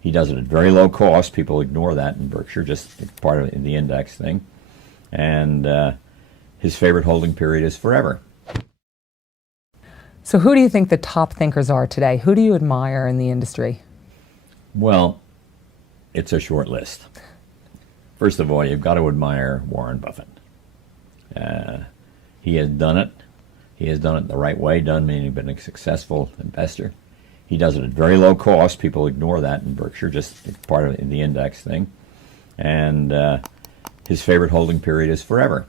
He does it at very low cost. People ignore that in Berkshire, just part of the index thing. And his favorite holding period is forever. So who do you think the top thinkers are today? Who do you admire in the industry? Well, it's a short list. First of all, you've got to admire Warren Buffett. He has done it. He has done it the right way, meaning been a successful investor. He does it at very low cost. People ignore that in Berkshire, just part of the index thing. And his favorite holding period is forever.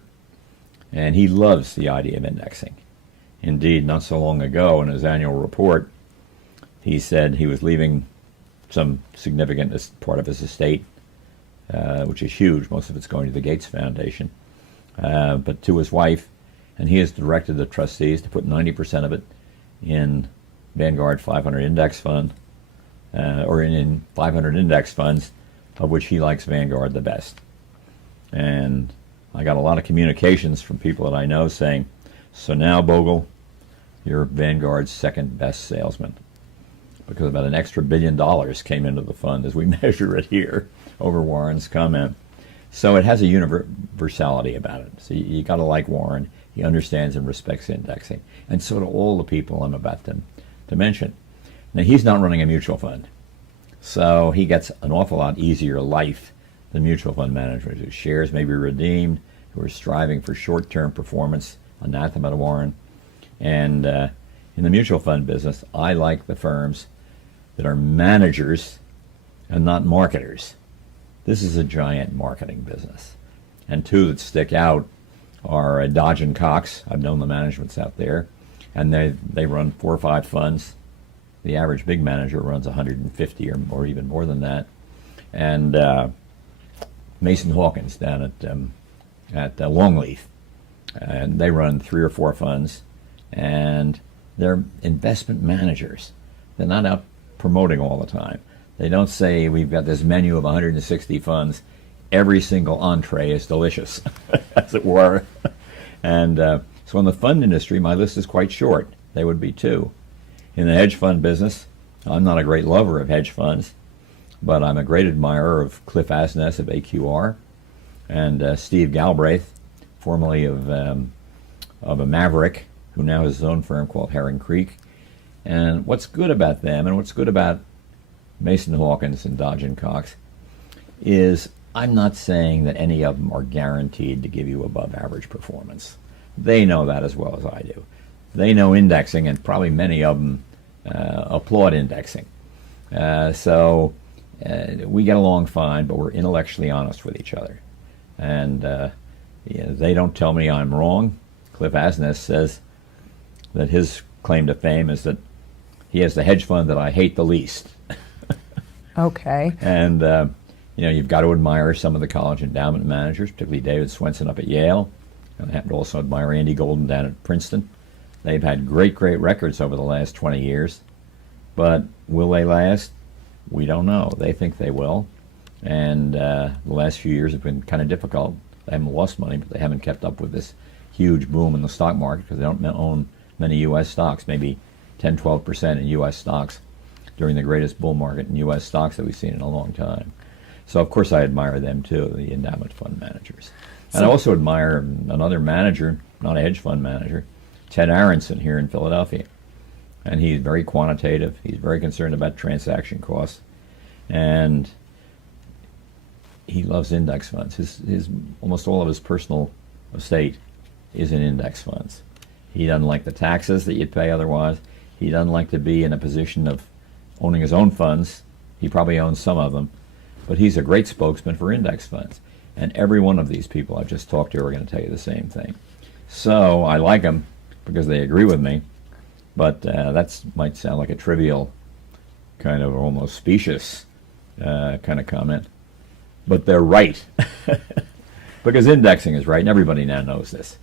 And he loves the idea of indexing. Indeed, not so long ago in his annual report, he said he was leaving some significant part of his estate, which is huge. Most of it's going to the Gates Foundation, but to his wife, and he has directed the trustees to put 90% of it in Vanguard 500 index fund, or in 500 index funds, of which he likes Vanguard the best. And I got a lot of communications from people that I know saying, so now, Bogle, you're Vanguard's second best salesman, because about an extra $1 billion came into the fund as we measure it here over Warren's comment. So it has a universality about it. So you got to like Warren. He understands and respects indexing. And so do all the people I'm about to mention. Now, he's not running a mutual fund. So he gets an awful lot easier life than mutual fund managers whose shares may be redeemed, who are striving for short-term performance, anathema to Warren. And in the mutual fund business, I like the firms that are managers and not marketers. This is a giant marketing business. And two that stick out are Dodge and Cox. I've known the managements out there. And they run 4 or 5 funds. The average big manager runs 150 or even more than that. And Mason Hawkins down at Longleaf. And they run 3 or 4 funds. And they're investment managers. They're not out promoting all the time. They don't say, we've got this menu of 160 funds. Every single entree is delicious, as it were. And so in the fund industry, my list is quite short. They would be too. In the hedge fund business, I'm not a great lover of hedge funds, but I'm a great admirer of Cliff Asness of AQR and Steve Galbraith, formerly of a Maverick, who now has his own firm called Herring Creek. And what's good about them, and what's good about Mason Hawkins and Dodge and Cox, is I'm not saying that any of them are guaranteed to give you above average performance. They know that as well as I do. They know indexing, and probably many of them applaud indexing. So we get along fine, but we're intellectually honest with each other. And they don't tell me I'm wrong. Cliff Asness says that his claim to fame is that he has the hedge fund that I hate the least. Okay. And you've got to admire some of the college endowment managers, particularly David Swenson up at Yale. And I happen to also admire Andy Golden down at Princeton. They've had great records over the last 20 years. But will they last? We don't know. They think they will. And the last few years have been kind of difficult. They haven't lost money, but they haven't kept up with this huge boom in the stock market because they don't own many U.S. stocks, maybe 10, 12% in U.S. stocks during the greatest bull market in U.S. stocks that we've seen in a long time. So, of course, I admire them, too, the endowment fund managers. And I also admire another manager, not a hedge fund manager, Ted Aronson here in Philadelphia. And he's very quantitative. He's very concerned about transaction costs. And he loves index funds. His almost all of his personal estate is in index funds. He doesn't like the taxes that you'd pay otherwise. He doesn't like to be in a position of owning his own funds. He probably owns some of them. But he's a great spokesman for index funds. And every one of these people I've just talked to are going to tell you the same thing. So I like them because they agree with me. But that might sound like a trivial, kind of almost specious kind of comment. But they're right. Because indexing is right, and everybody now knows this.